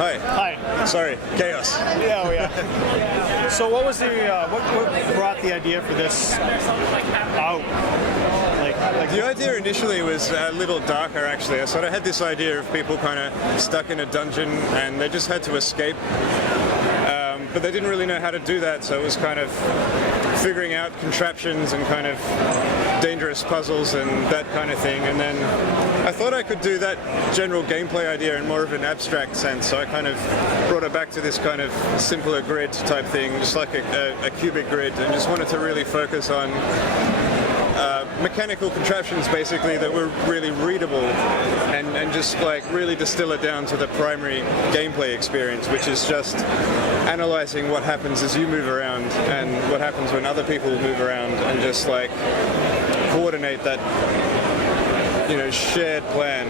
Hi. Hi. Sorry, chaos. Yeah, oh yeah. So what was the what brought the idea for this out? Like The idea initially was a little darker, actually. I sort of had this idea of people kind of stuck in a dungeon and they just had to escape, but they didn't really know how to do that, so it was kind of figuring out contraptions and kind of dangerous puzzles and that kind of thing. And then I thought I could do that general gameplay idea in more of an abstract sense, so I kind of brought it back to this kind of simpler grid type thing, just like a cubic grid, and just wanted to really focus on mechanical contraptions basically that were really readable, and just like really distill it down to the primary gameplay experience, which is just analyzing what happens as you move around and what happens when other people move around, and just like coordinate that, you know, shared plan.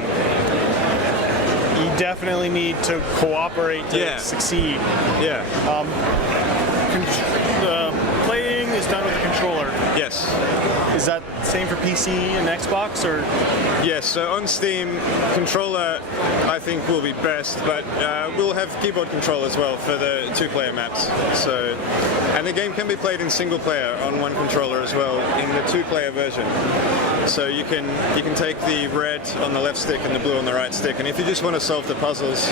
You definitely need to cooperate to succeed. Yeah. Playing is done with a controller. Yes. Is that the same for PC and Xbox, or? Yes, so on Steam, controller I think will be best, but we'll have keyboard control as well for the two-player maps. So, and the game can be played in single player on one controller as well in the two-player version. So you can take the red on the left stick and the blue on the right stick, and if you just want to solve the puzzles,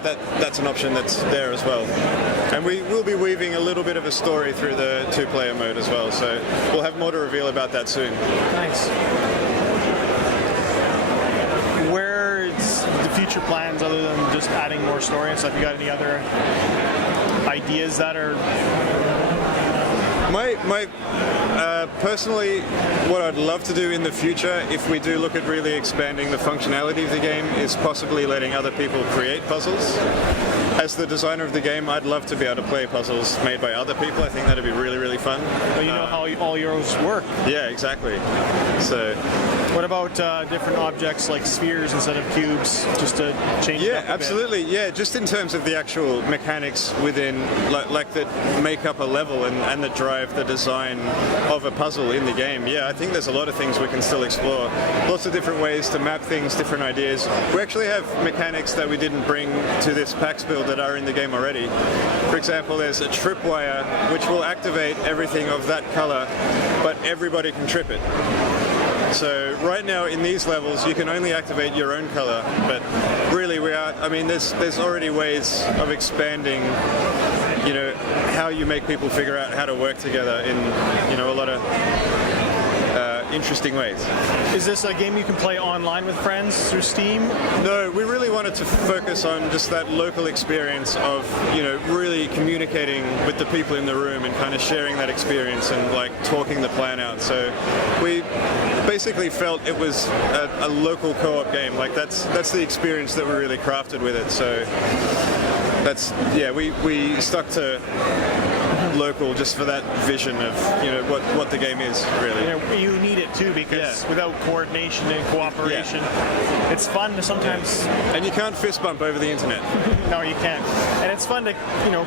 that's an option that's there as well. And we will be weaving a little bit of a story through the two-player mode as well, so we'll have more to reveal about that soon. Nice. Where's the future plans other than just adding more story and stuff? You got any other ideas that are... Personally, what I'd love to do in the future, if we do look at really expanding the functionality of the game, is possibly letting other people create puzzles. As the designer of the game, I'd love to be able to play puzzles made by other people. I think that'd be really, really fun. Well, you know how all yours work. Yeah, exactly. So, what about different objects like spheres instead of cubes, just to change it up a absolutely. bit? Yeah, just in terms of the actual mechanics within, like that make up a level and that drive the design of a puzzle in the game. Yeah, I think there's a lot of things we can still explore. Lots of different ways to map things, different ideas. We actually have mechanics that we didn't bring to this PAX build that are in the game already. For example, there's a tripwire which will activate everything of that color, but everybody can trip it. So right now in these levels you can only activate your own color, but really there's already ways of expanding, you know, how you make people figure out how to work together in, you know, a lot of interesting ways. Is this a game you can play online with friends through Steam? No, we really wanted to focus on just that local experience of, you know, really communicating with the people in the room and kind of sharing that experience and like talking the plan out. So we basically felt it was a local co-op game. Like that's the experience that we really crafted with it. So that's, yeah, we stuck to local just for that vision of, you know, what the game is really. You know, you need it too, because without coordination and cooperation, it's fun to sometimes... And you can't fist bump over the internet. No, you can't. And it's fun to, you know,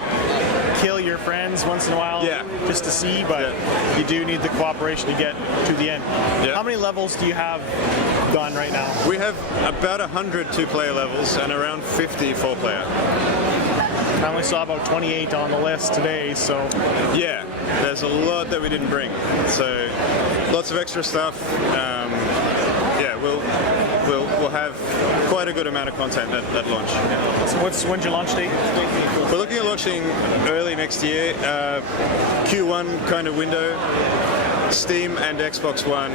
kill your friends once in a while just to see, but you do need the cooperation to get to the end. How many levels do you have done right now? We have about 100 two-player levels and around 50 four-player. I only saw about 28 on the list today, so... Yeah, there's a lot that we didn't bring. So, lots of extra stuff. Yeah, we'll have quite a good amount of content at launch. So when's your launch date? We're looking at launching early next year, Q1 kind of window. Steam and Xbox One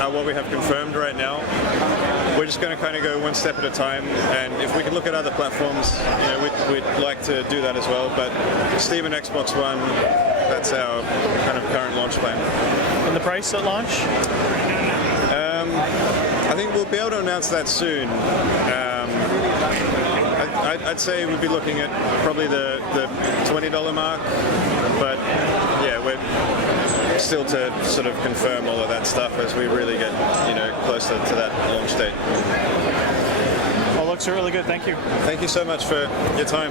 are what we have confirmed right now. We're just going to kind of go one step at a time, and if we can look at other platforms, you know, we'd like to do that as well. But Steam and Xbox One, that's our kind of current launch plan. And the price at launch? I think we'll be able to announce that soon. I'd say we'd be looking at probably the $20 mark, but yeah, we're still to sort of confirm all of that stuff as we really get, you know, closer to that launch date. Well, looks really good. Thank you. Thank you so much for your time.